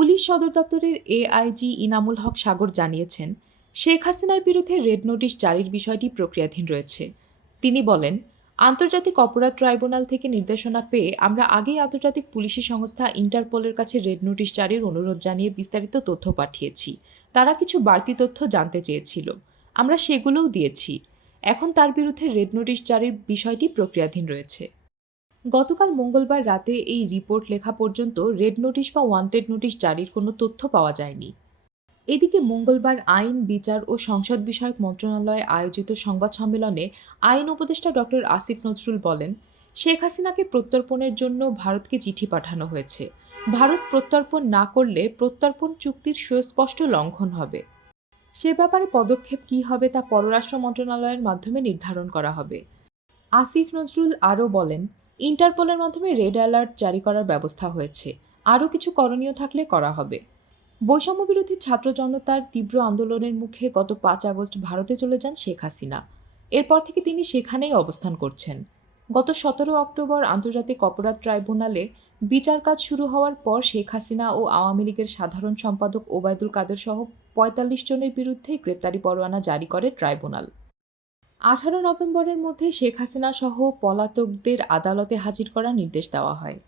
Police সদর দপ্তরের AIG Inamul হক সাগর জানিয়েছেন, শেখ হাসিনার বিরুদ্ধে রেড নোটিশ জারির বিষয়টি প্রক্রিয়াধীন রয়েছে। তিনি বলেন, আন্তর্জাতিক অপরাধ ট্রাইব্যুনাল থেকে নির্দেশনা পেয়ে আমরা আগেই আন্তর্জাতিক পুলিশি সংস্থা ইন্টারপোলের কাছে রেড নোটিশ জারির অনুরোধ জানিয়ে বিস্তারিত তথ্য পাঠিয়েছি। তারা কিছু বাড়তি তথ্য জানতে চেয়েছিল, আমরা সেগুলোও দিয়েছি। এখন তার বিরুদ্ধে রেড নোটিশ জারির বিষয়টি প্রক্রিয়াধীন রয়েছে। গতকাল মঙ্গলবার রাতে এই রিপোর্ট লেখা পর্যন্ত রেড নোটিশ বা ওয়ান্টেড নোটিশ জারির কোনো তথ্য পাওয়া যায়নি। এদিকে মঙ্গলবার আইন, বিচার ও সংসদ বিষয়ক মন্ত্রণালয়ে আয়োজিত সংবাদ সম্মেলনে আইন উপদেষ্টা ডক্টর আসিফ নজরুল বলেন, শেখ হাসিনাকে প্রত্যর্পণের জন্য ভারতকে চিঠি পাঠানো হয়েছে। ভারত প্রত্যর্পণ না করলে প্রত্যর্পণ চুক্তির সুস্পষ্ট লঙ্ঘন হবে। সে ব্যাপারে পদক্ষেপ কী হবে তা পররাষ্ট্র মন্ত্রণালয়ের মাধ্যমে নির্ধারণ করা হবে। আসিফ নজরুল আরও বলেন, ইন্টারপোলের মাধ্যমে রেড অ্যালার্ট জারি করার ব্যবস্থা হয়েছে। আরও কিছু করণীয় থাকলে করা হবে। বৈষম্যবিরোধী ছাত্র জনতার তীব্র আন্দোলনের মুখে গত ৫ আগস্ট ভারতে চলে যান শেখ হাসিনা। এরপর থেকে তিনি সেখানেই অবস্থান করছেন। গত ১৭ অক্টোবর আন্তর্জাতিক অপরাধ ট্রাইব্যুনালে বিচার কাজ শুরু হওয়ার পর শেখ হাসিনা ও আওয়ামী লীগের সাধারণ সম্পাদক ওবায়দুল কাদের সহ ৪৫ জনের বিরুদ্ধে গ্রেপ্তারি পরোয়ানা জারি করে ট্রাইব্যুনাল। ১৮ নভেম্বরের মধ্যে শেখ হাসিনা সহ পলাতকদের আদালতে হাজির করার নির্দেশ দেওয়া হয়।